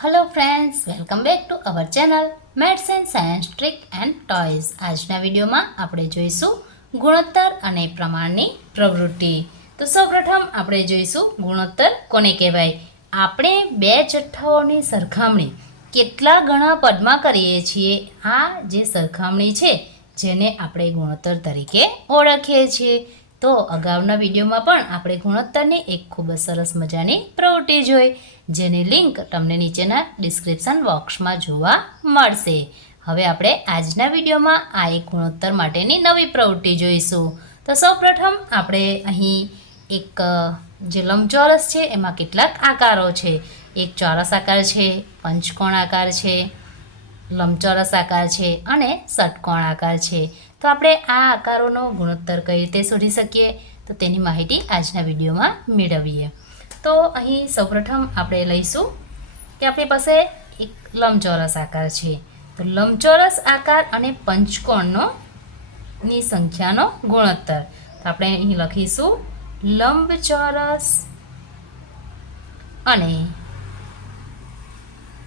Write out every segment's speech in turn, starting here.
Hello friends, welcome back to our channel maths and science trick and toys. આજના વિડીયોમાં આપણે જોઈશું ગુણોત્તર અને પ્રમાણની પ્રવૃત્તિ। તો સૌપ્રથમ આપણે જોઈશું ગુણોત્તર કોને કહેવાય। આપણે બે જથ્થાઓની સરખામણી કેટલા ગણા પદમાં કરીએ છીએ, આ જે સરખામણી છે જેને આપણે ગુણોત્તર તરીકે ઓળખીએ છીએ। તો અગાઉના વિડીયોમાં પણ આપણે ગુણોત્તરની એક ખૂબ જ સરસ મજાની પ્રવૃત્તિ જોઈ, જેની લિંક તમને નીચેના ડિસ્ક્રિપ્શન બોક્સમાં જોવા મળશે। હવે આપણે આજના વિડીયોમાં આ એક ગુણોત્તર માટેની નવી પ્રવૃત્તિ જોઈશું। તો સૌપ્રથમ આપણે અહીં એક જે લંબચોરસ છે એમાં કેટલાક આકારો છે। એક ચોરસ આકાર છે, પંચકોણ આકાર છે, લંબચોરસ આકાર છે અને ષટકોણ આકાર છે। તો આપણે આ આકારોનો ગુણોત્તર કઈ રીતે શોધી શકીએ, તો તેની માહિતી આજના વિડીયોમાં મેળવીએ। તો અહીં સૌપ્રથમ આપણે લઈશું કે આપણી પાસે એક લંબચોરસ આકાર છે। તો લંબચોરસ આકાર અને પંચકોણની સંખ્યાનો ગુણોત્તર, તો આપણે અહીં લખીશું લંબચોરસ અને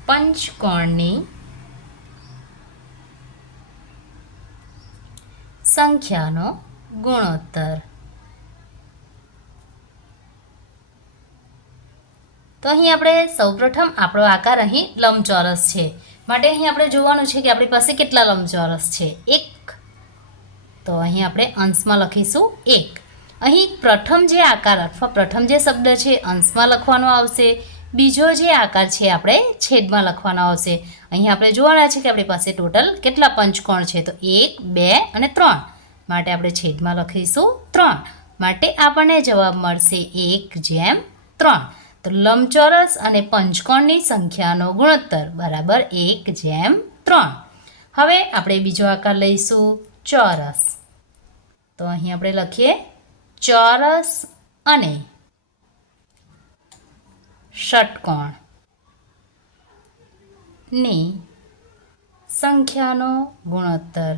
પંચકોણની સંખ્યાનો ગુણોત્તર। તો અહીં આપણે સૌપ્રથમ આપણો આકાર અહીં લંબચોરસ છે, માટે અહીં આપણે જોવાનું છે કે આપણી પાસે કેટલા લંબચોરસ છે, એક। તો અહીં આપણે અંશમાં લખીશું એક। અહીં પ્રથમ જે આકાર અથવા પ્રથમ જે શબ્દ છે અંશમાં લખવાનો આવશે, બીજો જે આકાર છે આપણે છેદમાં લખવાનો આવશે। અહીં આપણે જોવાના છે કે આપણી પાસે ટોટલ કેટલા પંચકોણ છે, તો 1, 2 અને 3, માટે આપણે છેદમાં લખીશું 3, માટે આપણને જવાબ મળશે 1/3। તો લંબચોરસ અને પંચકોણની સંખ્યાનો ગુણોત્તર બરાબર 1/3। હવે આપણે બીજો આકાર લઈશું ચોરસ। તો અહીં આપણે લખીએ ચોરસ અને ષટકોણની સંખ્યાનો ગુણોત્તર।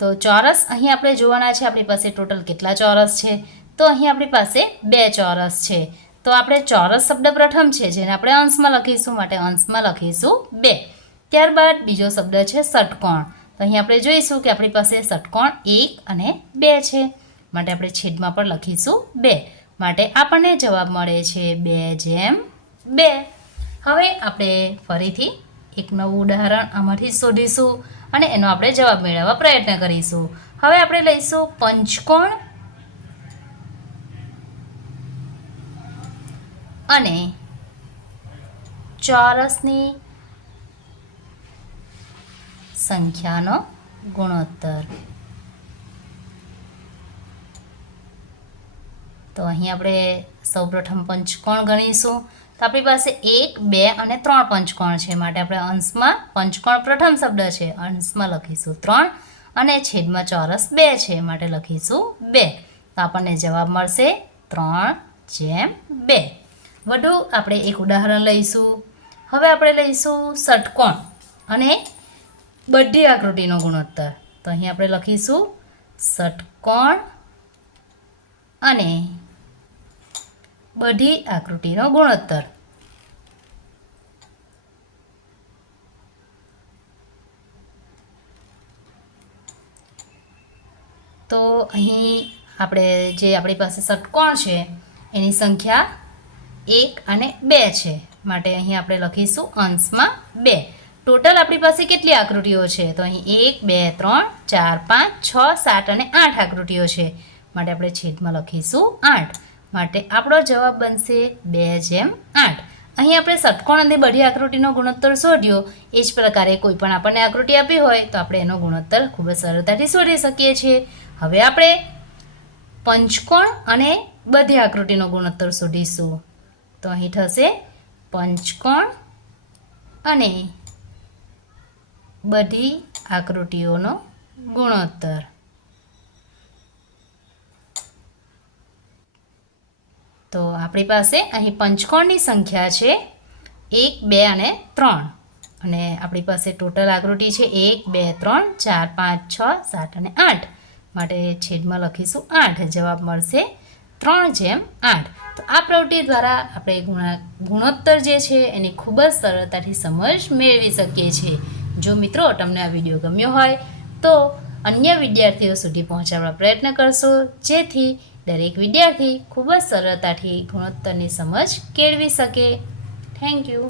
તો ચોરસ અહીં આપણે જોવાના છે આપણી પાસે ટોટલ કેટલા ચોરસ છે, તો અહીં આપણી પાસે 2 ચોરસ છે। તો આપણે ચોરસ શબ્દ પ્રથમ છે જેને આપણે અંશમાં લખીશું, માટે અંશમાં લખીશું 2। ત્યારબાદ બીજો શબ્દ છે ષટકોણ। તો અહીં આપણે જોઈશું કે આપણી પાસે ષટકોણ 1 અને 2 છે, માટે આપણે છેદમાં પણ લખીશું 2, માટે આપણને જવાબ મળે છે 2/2। હવે આપણે ફરીથી એક નવું ઉદાહરણ આમાંથી શોધીશું અને એનો આપણે જવાબ મેળવવા પ્રયત્ન કરીશું। હવે આપણે લઈશું પંચકોણ અને ચોરસની સંખ્યાનો ગુણોત્તર। તો અહીં આપણે સૌપ્રથમ પંચકોણ ગણીશું। તો આપણી પાસે 1, 2 અને 3 પંચકોણ છે, માટે આપણે અંશમાં પંચકોણ પ્રથમ શબ્દ છે, અંશમાં લખીશું 3 અને છેદમાં ચોરસ 2 છે, માટે લખીશું 2। તો આપણને જવાબ મળશે 3/2। વધુ આપણે એક ઉદાહરણ લઈશું। હવે આપણે લઈશું ષટકોણ અને બધી આકૃતિનો ગુણોત્તર। તો અહીં આપણે લખીશું ષટકોણ અને બધી આકૃતિનો ગુણોત્તર। તો અહીં આપણે જે આપણી પાસે ષટકોણ છે એની સંખ્યા 1 અને 2 છે, માટે અહીં આપણે લખીશું અંશમાં 2। ટોટલ આપણી પાસે કેટલી આકૃતિઓ છે, તો અહીં 1, 2, 3, 4, 5, 6, 7 અને 8 આકૃતિઓ છે, માટે આપણે છેદમાં લખીશું 8, માટે આપણો જવાબ બનશે 2/8। અહીં આપણે ષટકોણ અને બધી આકૃતિનો ગુણોત્તર શોધ્યો, એ જ પ્રકારે કોઈ પણ આપણને આકૃતિ આપી હોય તો આપણે એનો ગુણોત્તર ખૂબ જ સરળતાથી શોધી શકીએ છીએ। હવે આપણે પંચકોણ અને બધી આકૃતિનો ગુણોત્તર શોધીશું। તો અહીં થશે પંચકોણ અને બધી આકૃતિઓનો ગુણોત્તર। તો આપણી પાસે અહીં પંચકોણની સંખ્યા છે 1, 2 અને 3, અને આપણી પાસે ટોટલ આકૃતિ છે 1, 2, 3, 4, 5, 6, 7 અને 8, માટે છેદમાં લખીશું 8. જવાબ મળશે 3/8. તો આ પ્રવૃત્તિ દ્વારા આપણે ગુણોત્તર જે છે એની ખૂબ જ સરળતાથી સમજ મેળવી શકીએ છીએ. જો મિત્રો તમને આ વિડીયો ગમ્યો હોય તો અન્ય વિદ્યાર્થીઓ સુધી પહોંચાડવા પ્રયત્ન કરશો, જેથી દરેક વિદ્યાર્થી ખૂબ જ સરળતાથી ગુણોત્તરની સમજ કેળવી શકે. Thank you.